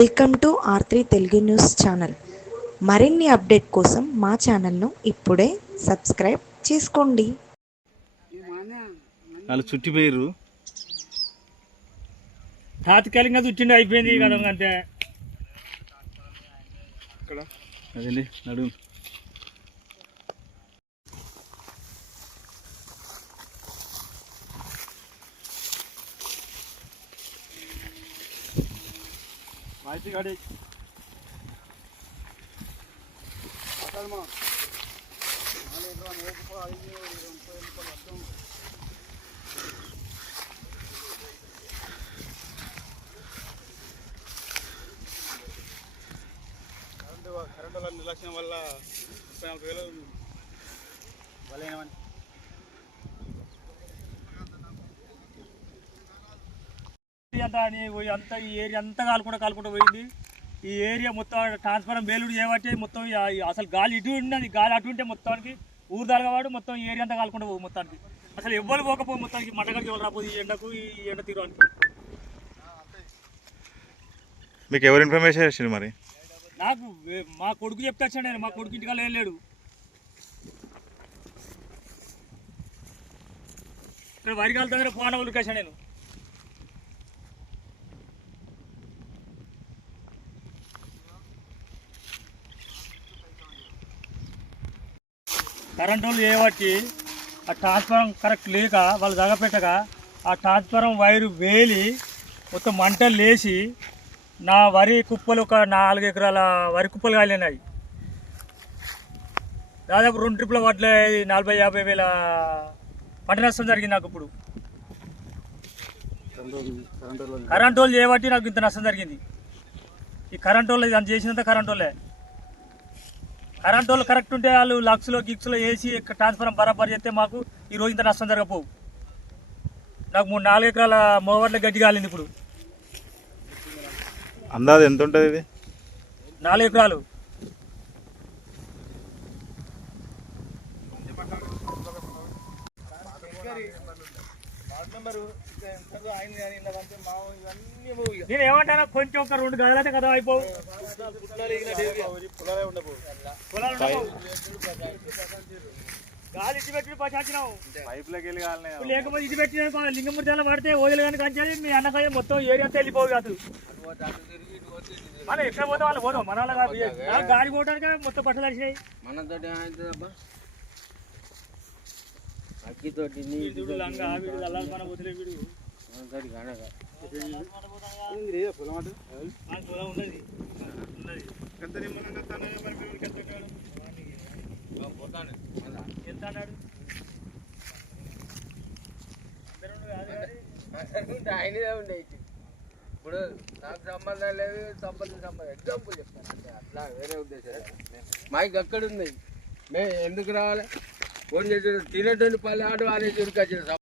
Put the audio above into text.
Welcome to R three Telugu news channel. మరిన్ని update కోసం మా ఛానల్ను ఇప్పుడే సబ్స్క్రైబ్ చేసుకోండి. వాళ్ళు చుట్టిపోయారు తాత్కాలికంగా చుట్టిండి అయిపోయింది కదా అంతే అదండి నడుము కరెంటు కరెంటు వల్ల నిర్లక్ష్యం వల్ల ముప్పై నాలుగు వేలు బలైనవని అంతా అని పోయి అంతా ఈ ఏరియా అంతా కాలుకుంటా కాలుకుంటా పోయింది. ఈ ఏరియా మొత్తం ట్రాన్స్ఫారం బేలుడు చేయబట్టి మొత్తం అసలు గాలి ఇటు ఉన్నది గాలి అటు ఉంటే మొత్తానికి ఊరు దాగవాడు మొత్తం ఈ ఏరియా అంతా కాలుకుంటా పోవు మొత్తానికి. అసలు ఎవ్వరు పోకపో మొత్తానికి మటగడికి ఎవరు రాపోదు ఈ ఎండకు ఈ ఎండ తీరానికి. మీకు ఎవరు ఇన్ఫర్మేషన్ ఇచ్చింది మరి? నాకు మా కొడుకు చెప్తే నేను మా కొడుకు ఇంటికాల ఏం లేడు. ఇక్కడ వరిగాల దగ్గర పోన ఉలికేసాను నేను. కరెంట్ వాళ్ళు చేయబట్టి ఆ ట్రాన్స్ఫారం కరెక్ట్ లేక వాళ్ళు జగపెట్టక ఆ ట్రాన్స్ఫారం వైరు వేలి మొత్తం మంటలు లేచి నా వరి కుప్పలు ఒక నాలుగు ఎకరాల వరి కుప్పలు కాలినాయి. దాదాపు రెండు ట్రిప్ల పట్లే నలభై యాభై వేల పంట నష్టం జరిగింది నాకు ఇప్పుడు. కరెంట్ వాళ్ళు చేయబట్టి నాకు ఇంత నష్టం జరిగింది. ఈ కరెంట్ వాళ్ళు ఇది చేసినంత కరెంట్ వాళ్ళే కరెంట్ వాళ్ళు కరెక్ట్ ఉంటే వాళ్ళు లక్స్లో గిక్స్లో వేసి ట్రాన్స్ఫారం బరాబర్ చేస్తే మాకు ఈ రోజు ఇంత నష్టం జరగపోవు నాకు మూడు నాలుగు ఎకరాల మోవర్ల గడ్డి కాలింది ఇప్పుడు. అందాది ఎంత ఉంటుంది ఇది? నాలుగు ఎకరాలు. నేను ఏమంటాను కొంచెం ఒక రెండు గదులైతే కదా అయిపోవు. గాలి ఇటు పెట్టి పచాచినావు లేకపోతే ఇటు పెట్టిన లింగమూర్తి పడితే ఓదలు కానీ కంచాలి మీ అన్నకాయ మొత్తం ఏరియా అంతా వెళ్ళిపోవు కాదు మనం ఎక్కడ పోతే వాళ్ళు పోదాం మన వాళ్ళ గాడి పోవడానికి మొత్తం బట్టలు ఉన్నది. ఎంత అన్నాడు ఆయనదే ఉండే. ఇప్పుడు నాకు సంబంధం లేదు సంబంధం సంబంధం ఎగ్జాంపుల్ చెప్తాను అంటే అట్లా వేరే ఉద్దేశం మైక్ అక్కడ ఉంది. మే ఎందుకు రావాలి? ఫోన్ చేసి తినేటువంటి పల్లె ఆడు ఆడే చురుకొచ్చిన